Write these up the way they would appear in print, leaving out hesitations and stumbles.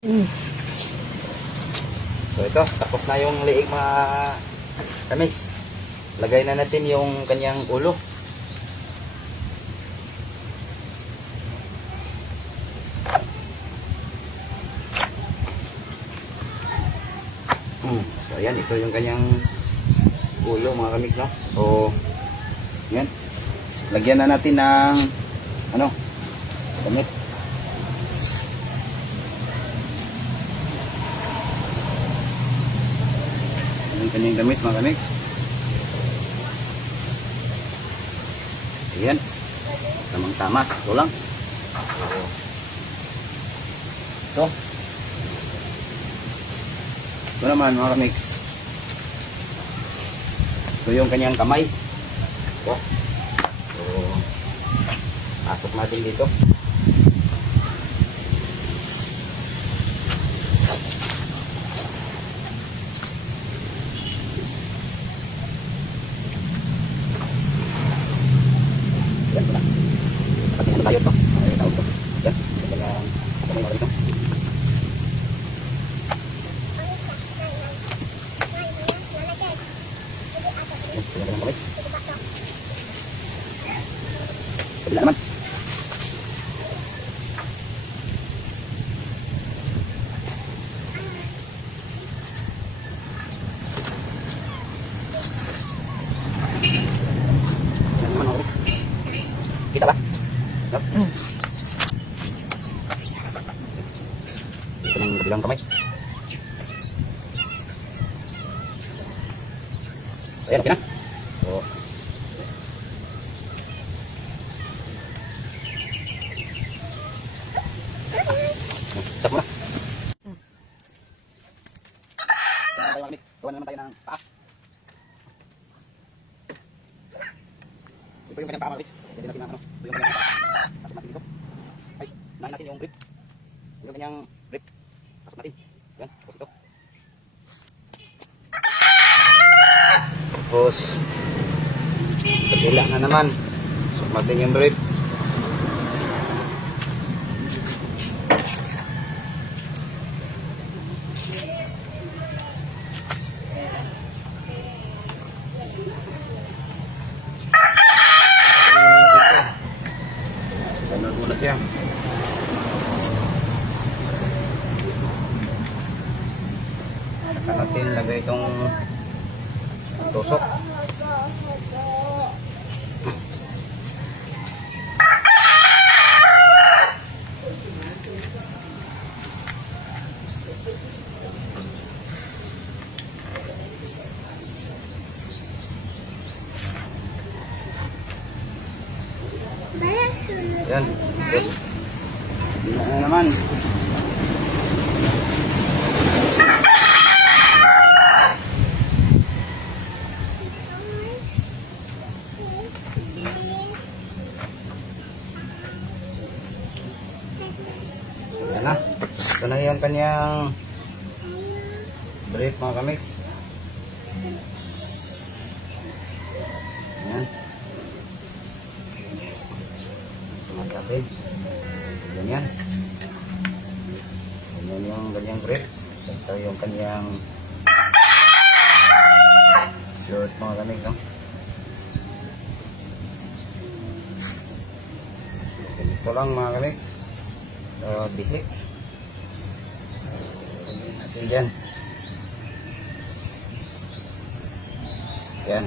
Mm. So ito, tapos na yung liig mga kamigs. Lagay na natin yung kanyang ulo. So ayan, ito yung kanyang ulo mga kamigs, no? So yan. Lagyan na natin ng damit. Yung kanyang damit mga kamigs. Ayan. Tamang tama, sakto lang. Ito. Ito naman mga kamigs. Ito yung kanyang kamay. Ito. So, pasok natin dito. Yan pala. Patingin tayo ito. Ay, tawag ito. Yan. Yan. Patingin mo ito. Kabila naman. Yan naman, okay. Kita ba? No? Ito ng kabilang kamay. Ayan, okay na. So, stop muna. Gawa na naman tayo ng paa. Ito yung kanyang paa mga kids. Pwede natin ng ito yung kanyang paa. Pasok natin dito. Ay, unahin natin yung grip. Yung kanyang grip. Pasok natin. Yan, tapos ito. Tapos, pagkila na naman. Pasok natin yung grip. Ganun muna siya. Saka natin lagay itong tusok. Yan. Yes. Tingnan na naman. Yan na. Ito na yung kanyang brief mga kamiks. Yan. Matapin. Ganyan. Ganyan yung ganyang brief. Ito yung kanyang shirt mga kamiks, no? Ito lang mga kamiks. Bisik. Ganyan natin dyan. Yan.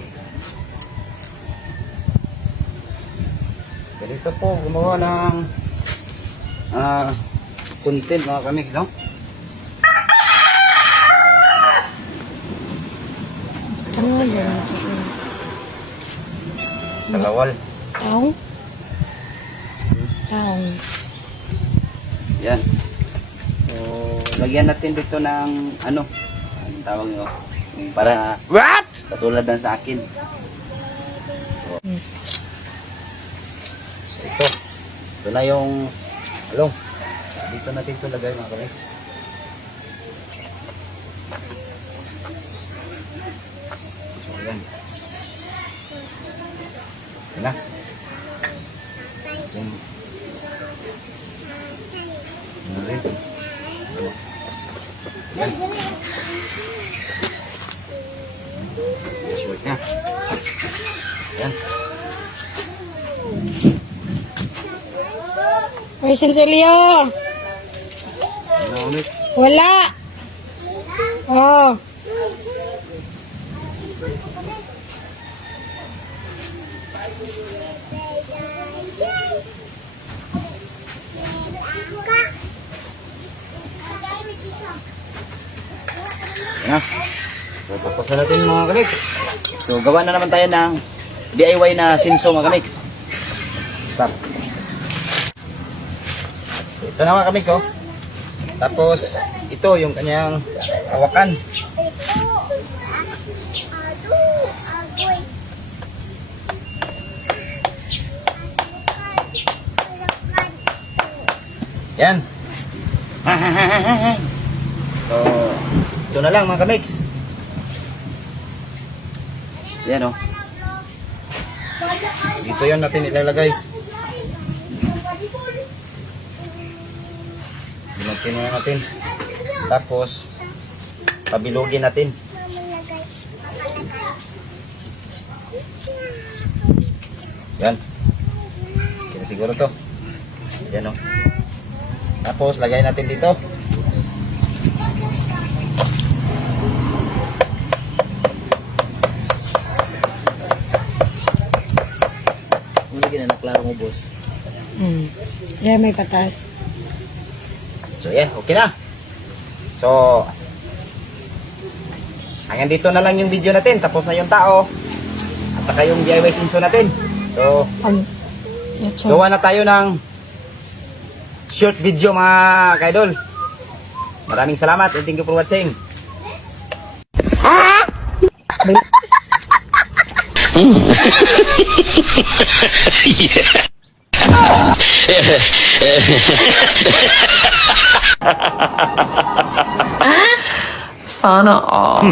Ganito po gumawa ng content mga kamiks, no? Ano nga yan? Sa lawal. Taong? Taong. Yan. So, lagyan natin dito ng ano, ang tawag nyo, para what? Katulad ng sa akin. So, ito. Ito na yung along. Dito natin ito lagay mga kamiks. So, yan. Yan na. Yan. Ano rin? Yan. Short na. Yan. Uy, Senselio! Ano ulit? Wala! Oh. Yan na. So, tapos na natin mga kamix. So, gawa na naman tayo ng DIY na sinso mga kamix. Stop. Ito na mga kamix, oh. Tapos, ito yung kanyang hawakan. Yan. So, ito na lang mga kamix. Yan, oh. Dito yan natin ilalagay. Binagtin na natin. Tapos, pabilugin natin. Yan. Kita siguro to. Yan, oh. Tapos, lagay natin dito. Lagi na naklaro mo, boss. Yan, may patas. So, yan. Okay na. So, hanggang dito na lang yung video natin. Tapos na yung tao. At saka yung DIY sinso natin. So, gawa na tayo ng short video mga kaidol. Maraming salamat and thank you for watching. Sana all.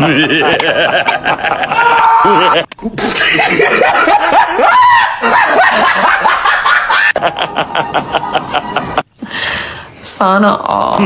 Sana all.